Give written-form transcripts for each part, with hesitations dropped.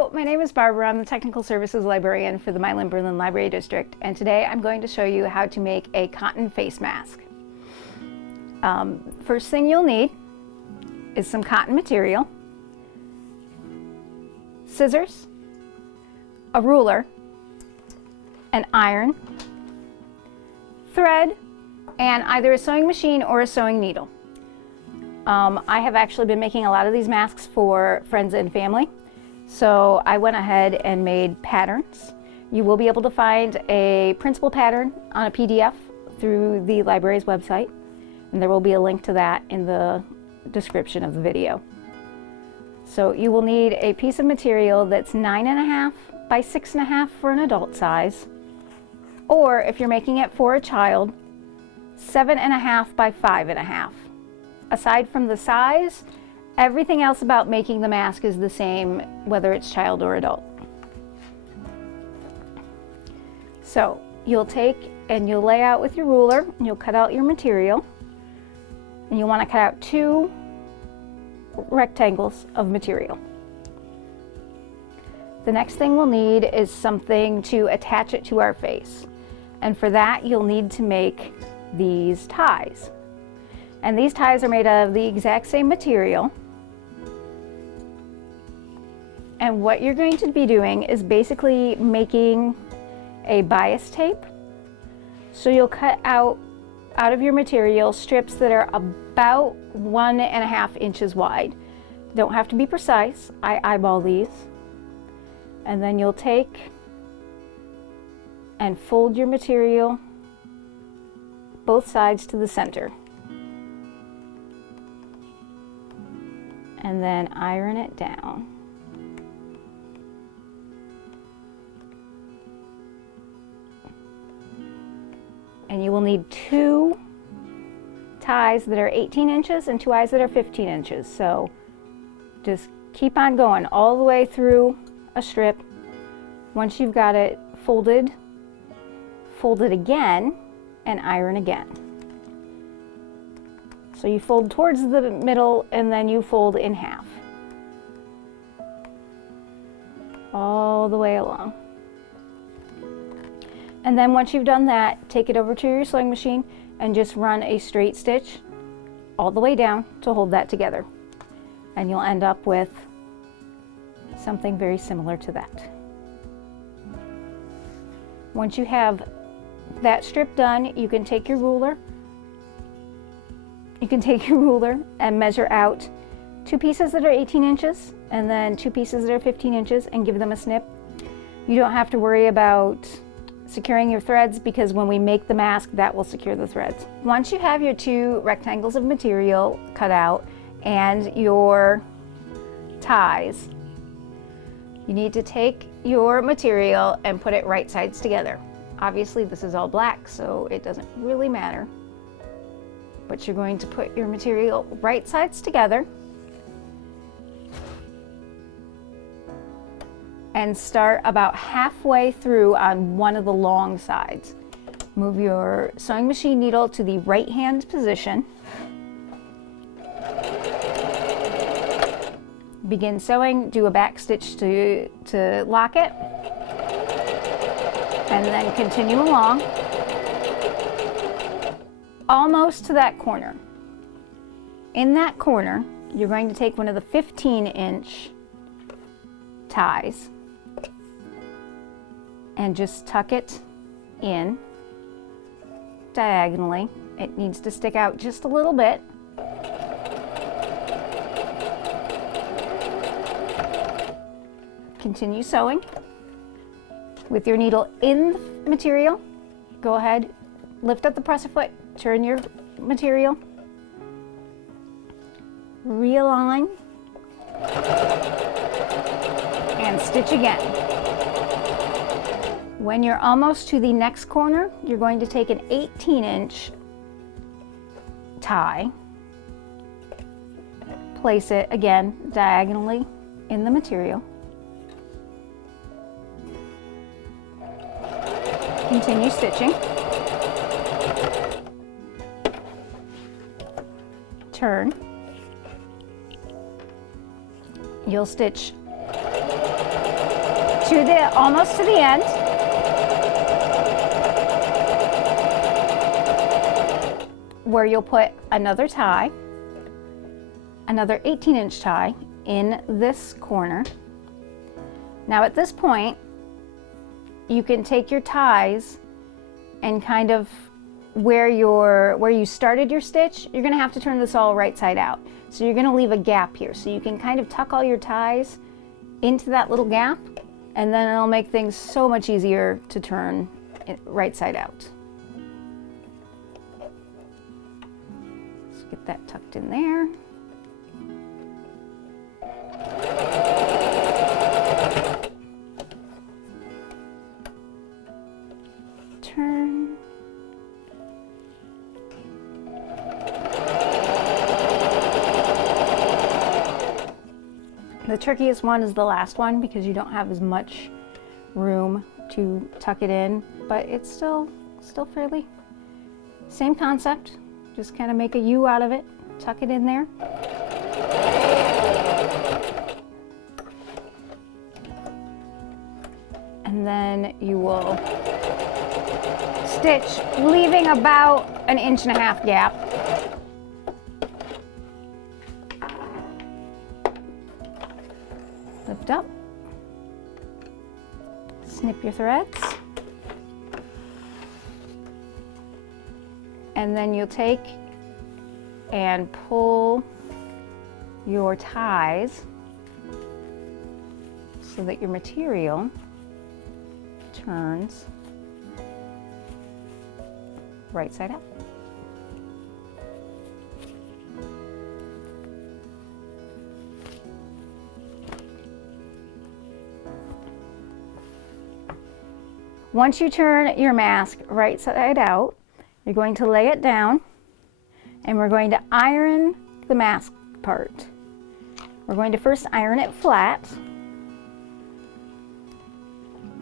Hello, my name is Barbara. I'm the Technical Services Librarian for the Milan-Berlin Library District, and today I'm going to show you how to make a cotton face mask. First thing you'll need is some cotton material, scissors, a ruler, an iron, thread, and either a sewing machine or a sewing needle. I have actually been making a lot of these masks for friends and family, so I went ahead and made patterns. You will be able to find a principal pattern on a PDF through the library's website, and there will be a link to that in the description of the video. So you will need a piece of material that's 9.5 by 6.5 for an adult size, or if you're making it for a child, 7.5 by 5.5. Aside from the size, everything else about making the mask is the same, whether it's child or adult. So you'll take and you'll lay out with your ruler, and you'll cut out your material, and you'll want to cut out 2 rectangles of material. The next thing we'll need is something to attach it to our face, and for that you'll need to make these ties. And these ties are made of the exact same material. And what you're going to be doing is basically making a bias tape. So you'll cut out of your material strips that are about 1.5 inches wide. Don't have to be precise. I eyeball these. And then you'll take and fold your material both sides to the center. And then iron it down. And you will need 2 ties that are 18 inches and 2 ties that are 15 inches. So just keep on going all the way through a strip. Once you've got it folded, fold it again and iron again. So you fold towards the middle and then you fold in half. All the way along. And then once you've done that, take it over to your sewing machine and just run a straight stitch all the way down to hold that together. And you'll end up with something very similar to that. Once you have that strip done, you can take your ruler. You can take your ruler and measure out 2 pieces that are 18 inches and then 2 pieces that are 15 inches and give them a snip. You don't have to worry about securing your threads because when we make the mask, that will secure the threads. Once you have your 2 rectangles of material cut out and your ties, you need to take your material and put it right sides together. Obviously this is all black, so it doesn't really matter. But you're going to put your material right sides together and start about halfway through on one of the long sides. Move your sewing machine needle to the right hand position. Begin sewing, do a back stitch to lock it, and then continue along. Almost to that corner. In that corner, you're going to take one of the 15-inch ties and just tuck it in diagonally. It needs to stick out just a little bit. Continue sewing. With your needle in the material, go ahead, lift up the presser foot, turn your material, realign, and stitch again. When you're almost to the next corner, you're going to take an 18-inch tie, place it again diagonally in the material, continue stitching. Turn. You'll stitch almost to the end. Where you'll put another tie, another 18-inch tie in this corner. Now at this point, you can take your ties and kind of where you started your stitch, you're gonna have to turn this all right side out. So you're gonna leave a gap here. So you can kind of tuck all your ties into that little gap, and then it'll make things so much easier to turn it right side out. Let's get that tucked in there. Turn. The trickiest one is the last one because you don't have as much room to tuck it in, but it's still fairly same concept. Just kind of make a U out of it, tuck it in there. And then you will stitch, leaving about 1.5 inch gap. Lift up, snip your threads, and then you'll take and pull your ties so that your material turns right side up. Once you turn your mask right side out, you're going to lay it down and we're going to iron the mask part. We're going to first iron it flat.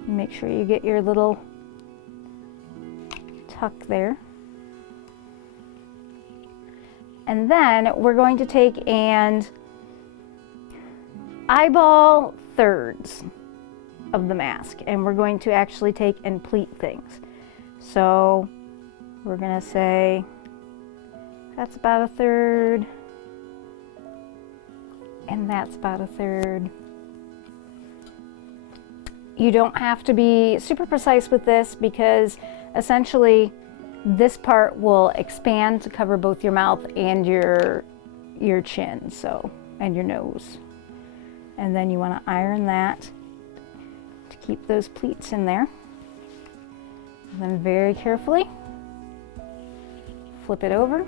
Make sure you get your little tuck there. And then we're going to take and eyeball thirds of the mask, and we're going to actually take and pleat things. So we're going to say that's about 1/3 and that's about 1/3. You don't have to be super precise with this because essentially this part will expand to cover both your mouth and your chin, so, and your nose. And then you want to iron that to keep those pleats in there. And then very carefully flip it over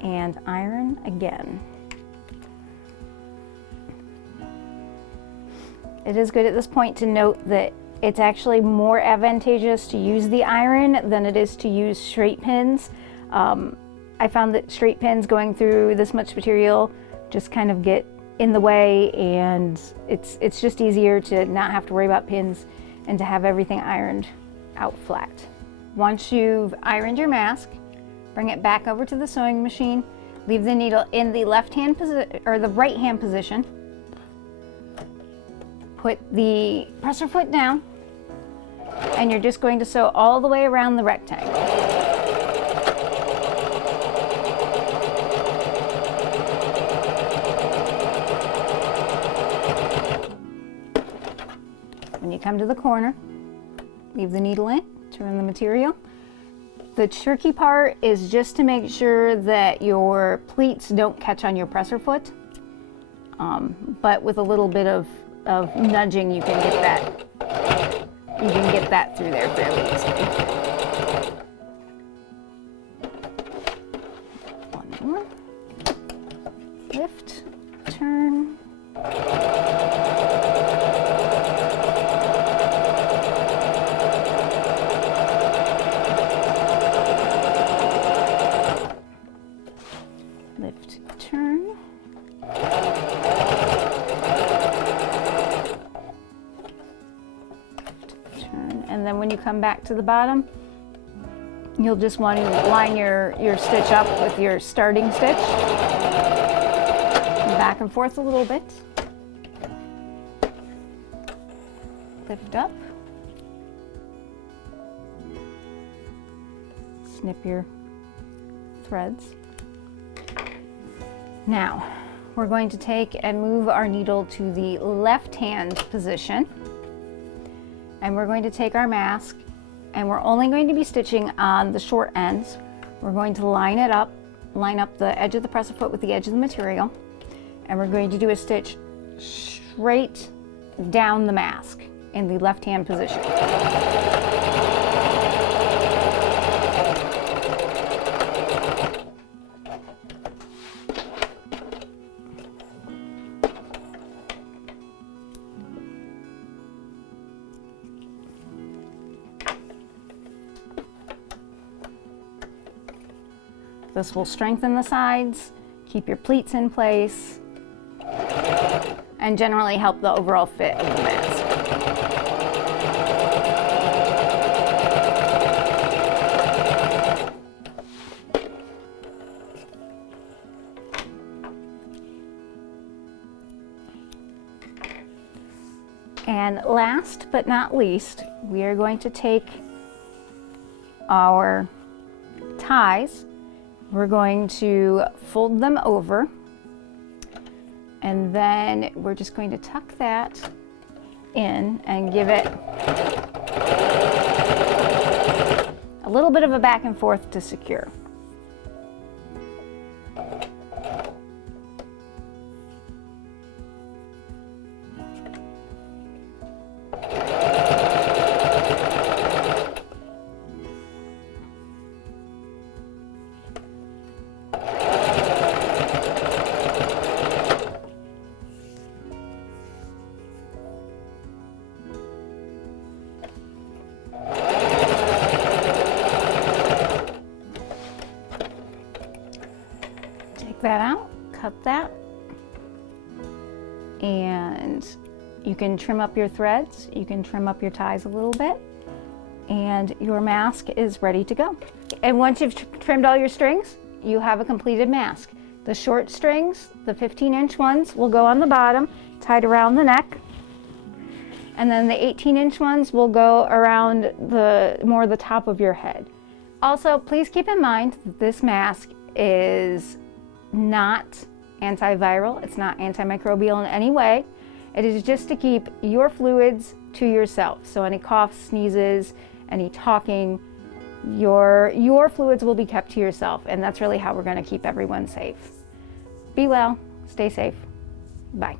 and iron again. It is good at this point to note that it's actually more advantageous to use the iron than it is to use straight pins. I found that straight pins going through this much material just kind of get in the way, and it's just easier to not have to worry about pins and to have everything ironed out flat. Once you've ironed your mask, bring it back over to the sewing machine. Leave the needle in the left hand position or the right hand position. Put the presser foot down, and you're just going to sew all the way around the rectangle. When you come to the corner, leave the needle in, turn the material. The tricky part is just to make sure that your pleats don't catch on your presser foot, but with a little bit of nudging, you can get that through there fairly easily. One more. Lift, turn. Lift, turn. And then when you come back to the bottom, you'll just want to line your stitch up with your starting stitch. Back and forth a little bit. lift up, snip your threads. Now, we're going to take and move our needle to the left-hand position, and we're going to take our mask, and we're only going to be stitching on the short ends. We're going to line up the edge of the press-up foot with the edge of the material, and we're going to do a stitch straight down the mask in the left-hand position. This will strengthen the sides, keep your pleats in place, and generally help the overall fit of the mask. And last but not least, we are going to take our ties. We're going to fold them over, and then we're just going to tuck that in and give it a little bit of a back and forth to secure. That out, cut that, and you can trim up your threads, you can trim up your ties a little bit, and your mask is ready to go. And once you've trimmed all your strings, you have a completed mask. The short strings, the 15-inch ones, will go on the bottom, tied around the neck, and then the 18-inch ones will go around the top of your head. Also, please keep in mind that this mask is not antiviral, it's not antimicrobial in any way. It is just to keep your fluids to yourself. So any coughs, sneezes, any talking, your fluids will be kept to yourself, and that's really how we're going to keep everyone safe. Be well, stay safe. Bye.